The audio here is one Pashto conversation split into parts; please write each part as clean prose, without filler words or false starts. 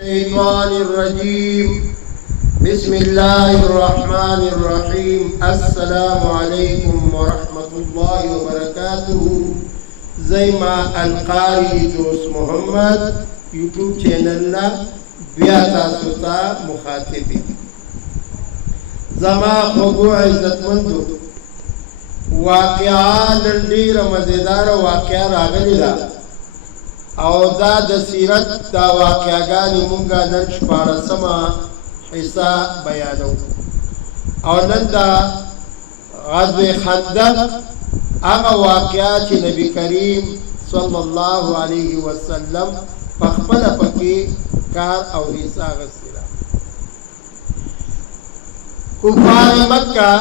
الشيطان الرجيم. بسم الله الرحمن الرحيم. السلام عليكم ورحمة الله وبركاته. زي ما القاري دوس محمد يوتيوب چینلنا بیاتا ستا مخاطبی زما خوگو عزتمندو واقعا لنډیر مزیدار واقعا راغلی دا او دا د سیرت دا واقعاګانې مونږه نن شپاړسمه حصہ بیانو او نن دا غزوه خندق هغه واقعا چې نبی کریم صلی الله علیه وسلم په خپله پکې کار او حصہ اخیستی ده. کفار مکه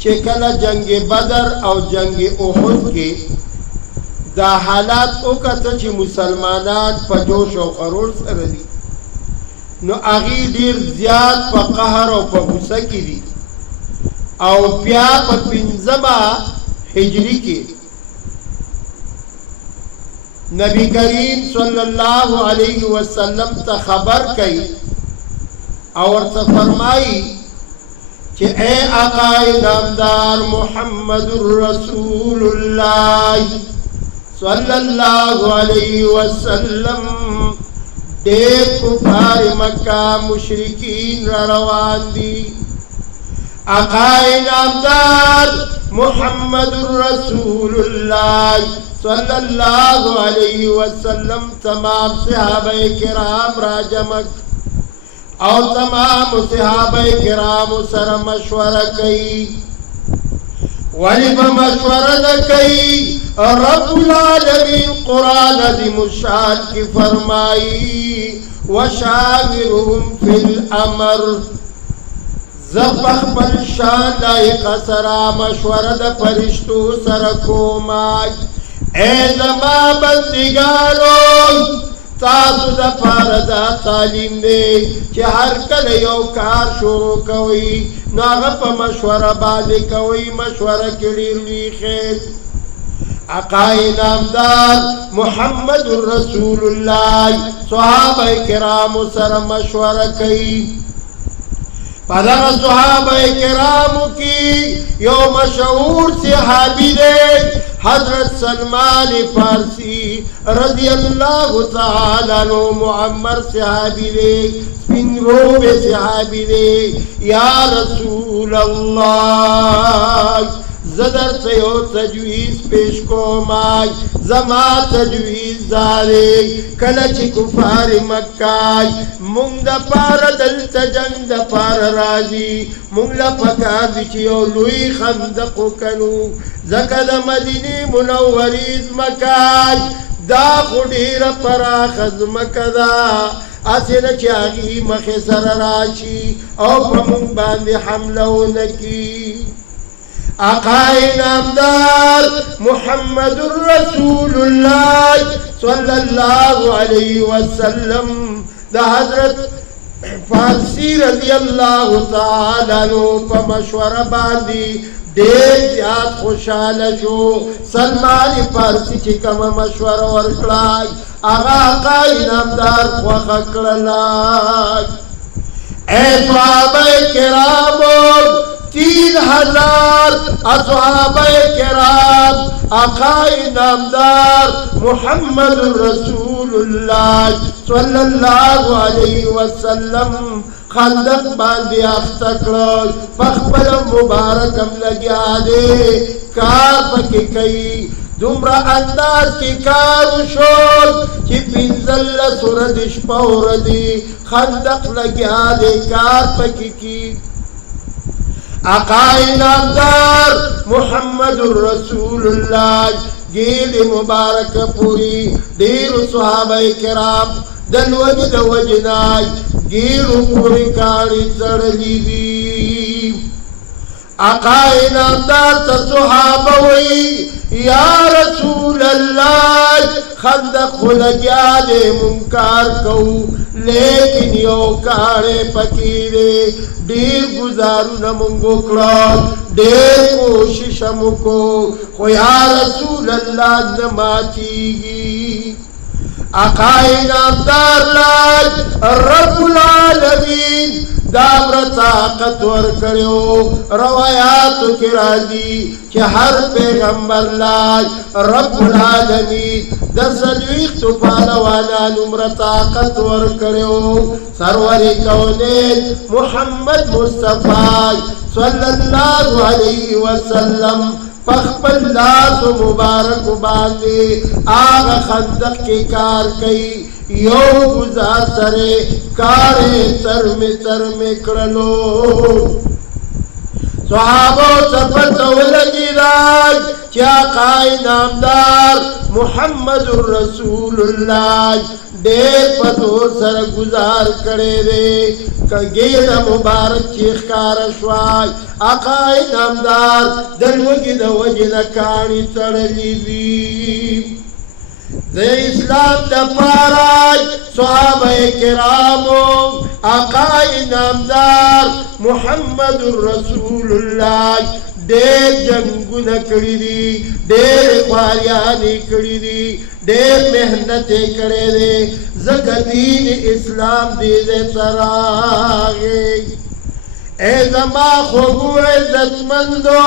چې کله جنگ بدر او جنگ احد کې دا حالات وکړه چې مسلمانان په جوش او خروش سره دي، نو هغې ډېر زیات په قهر او په غوسه کې دي او بیا په 5مه هجري کې نبی کریم صلی الله علیه وسلم ته خبر کوي او ورته فرمایي کہ اے آقا نامدار محمد رسول اللہ صلی اللہ علیہ وسلم دیر کفار مکہ مشرکین را روان دی. آقا نامدار محمد رسول اللہ صلی اللہ علیہ وسلم تمام صحابہ کرام را جمع او تمام صحابہ کرام سره مشوره کوي. ولی به مشوره نه کوي؟ رب العالمین قرآن عظیم الشان کی فرمائی وشاورهم فی الامر، زه په خپل شان لایق سره مشوره د فرشتو سره کومای. ای زما بندګانو تاسو د پاره دا تعلیم دی چې هر کله یو کار شروع کوئ نو هغه په مشوره باندې کوئ، مشوره کې ډېر لوی خیر. آقا نامدار محمد رسول الله صحابه کرامو سره مشوره کوي. په دغه صحابه کرامو کې یو مشهور صحابي دی حضرت سلمان فارسی رضی اللہ تعالی عنہ. معمر صحابی دے، سپین روب صحابی دے. یا رسول اللہ زدر سیو تجویز پیش کو مائی، زما تجویز دارے کلچ کفار مکائی مونگ دا پار دلتا جنگ دا پار رازی مونگ لپکار دی چیو لوی خندقو کنو زکا دا مدینی منوریز مکائی دا خودیر پراخز مکدا اسن چاگی مخسر راشی او پمونگ باندی حملو نکی. آقا نامدار محمد رسول اللہ صلی اللہ علیہ وسلم دا حضرت فارسی رضی اللہ تعالی عنہ پا مشورہ باندی دیر زیاد خوشحال شو. سلمان فارسی چی کم مشورہ ورکلائی آقا نامدار خوخ کرلائی. اے صحابہ کرامو 3000 اصحابہ کرام آقا نامدار محمد رسول اللہ صلی اللہ علیہ وسلم خندق باندې اخته کړل. په خپل مبارکم لګیا دی کار پکې کوي. دومره انداز کې کار وشول چې 15 ورځې شپه ورځې خندق لګیا دی کار پکې کوي. آقا نامدار محمد رسول اللہ گیل مبارک پوری دیر صحابہ کرام دلوج دوجنائی گیرو پوری کاری تڑلی دی. آقا نامدار تا صحابہ وی یا رسول اللہ خندق خلقیا دے منکار کو لیکن یو کارے پکیرے دیر گزارو نمونگو کلال دیر کوشش مکو خو یا رسول اللہ نماتی گی. آقای نامدار لاج رب العالمین دامر طاقت ورکڑیو روایاتو کی راضی کہ ہر پیغمبر لاج رب العالمین دسلویخ تو پالوانا نمر طاقت ورکڑیو سرور کونین محمد مصطفیٰ صلی اللہ علیہ وسلم پخپل لاس مبارک باندے آغا خندق کی کار کئی یو گزار سرے کارے ترم کرلو صحابو سپتو لگی راج کیا قائی نامدار محمد الرسول اللہ دیر پتور سر گزار کرے دے گیر مبارک چیخ کارشوائی آقای نامدار دلوگی دوگی نکانی تڑلی دی دے اسلام دا پارائی صحابہ کرامو آقای نامدار محمد الرسول اللہ دیر جنگو نکڑی دی دیر خواریانی کڑی دی دیر محنتیں کرے دے زکا دین اسلام دی دے سراغے اے زما خوبو عزت مندو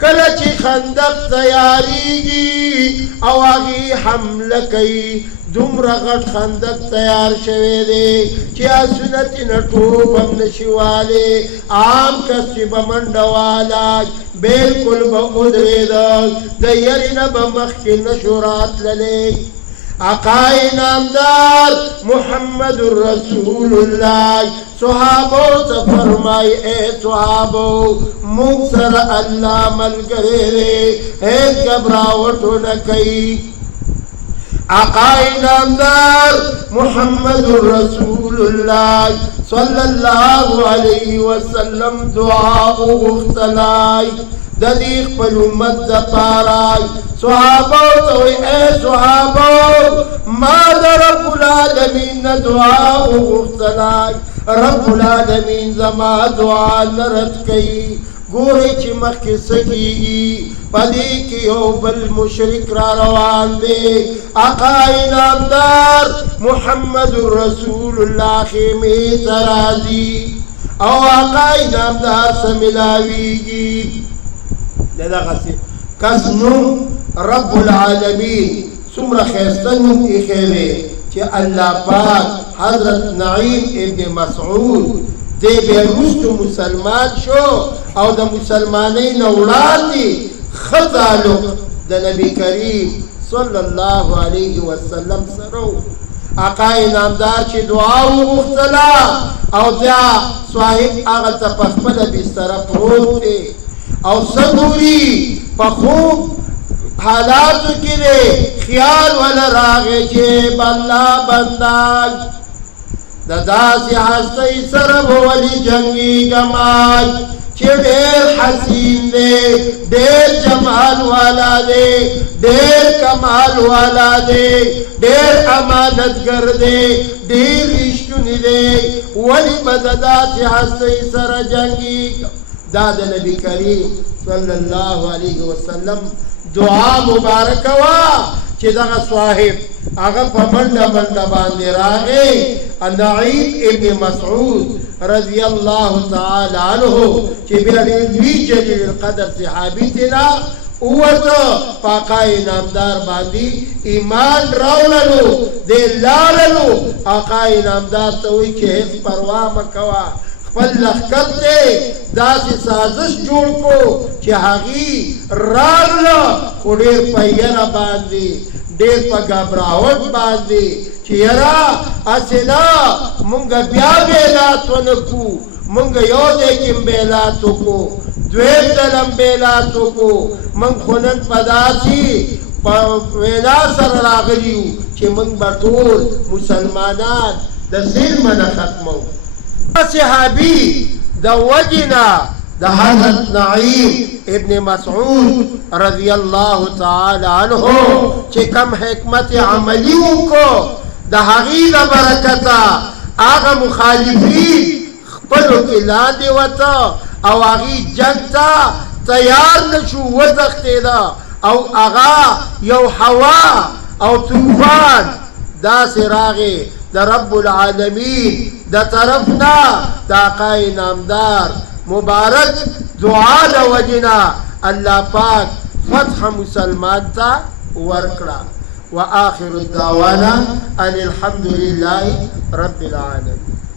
کلچی خندق تیاری گی او آگی حملہ کئی دمر غٹ خندق تیار شوے دے چیا سنتی نٹو بم نشوالے عام کسی بمنڈوالا بیلکل بمدرے دا یرین بمخی نشورات للے آقای نامدار محمد الرسول اللہ صحابو سے فرمائی اے صحابو مغسر اللہ ملگرے رے اے گبراوٹو نکئی آقای نامدار محمد الرسول اللہ صلی اللہ علیہ وسلم دعاو اختلائی ددیق پر امت دا پارائی صحابو توی اے صحابو ماد رب العالمین دعاو اختلائی رب العالمین زما دعا نرد کئی گوری چی مخی سکی پدی کی ہو بل مشرک را روان دے آقای نامدار محمد الرسول اللہ خیمی ترازی او آقای نامدار سملاویگی لذا غسی کس نم رب العالمین سمر خیستن کی خیرے کہ اللہ پاک حضرت نعیم ابن مسعود دے بے رست مسلمان شو او دا مسلمانین اوڑاندی خطالق دا نبی کریم صلی اللہ علیہ وسلم سرو آقای نامدار چی دعاو مختلا او دا صاحب آغا تا پخپل بستر پروتے او سگوری پخوب حالاتو کرے خیال والا راغے جیب اللہ بنداج دا سی ہستی سرب والی جنگی گماج چھ دیر حسین دے دیر جمال والا دے دیر کمال والا دے دیر امانت گر دے دیر رشتونی دے ولی بددا سی ہستی سر جنگی داد نبی کریم صلی اللہ علیہ وسلم دعا مبارک وا چی دغا صاحب آغا پا منڈا منڈا باندے راگے نعیم ابن مسعود رضی اللہ تعالی عنہ چی بیلی جلیل القدر صحابی تینا اوتا پاقای نامدار باندی ایمان راولنو دے لالنو آقای نامدار توی چی حس پروا مکوا خپل لخکر دے دا سی سازش جوڑ کو چی حقی راغلا خو دیر پا یرا باندی دیر پا گبراوٹ باندی چی یرا اسنا منگا بیا بیلاتو نکو منگا یو دیکن بیلاتو کو دویر دلم بیلاتو کو من خونن پداسی وینا سر راغلیو چی من بطول مسلمانان دا سلمن ختمو صحابی دا وجنا دا حضرت نعیم ابن مسعود رضی اللہ تعالی عنہ چی کم حکمت عملیوں کو دا حقیل برکتا آغا مخالفین خپلو کی لاندی وطا او آغی جنگتا تیار نشو وزختی دا او آغا یو حوا او توفان داسې راغې د رب العالمین د طرفنا د آقای نامدار مبارک دعا د وجنا الله پاک فتح مسلمان ته ورکړه. وآخر الدعوانا ان الحمد لله رب العالمين.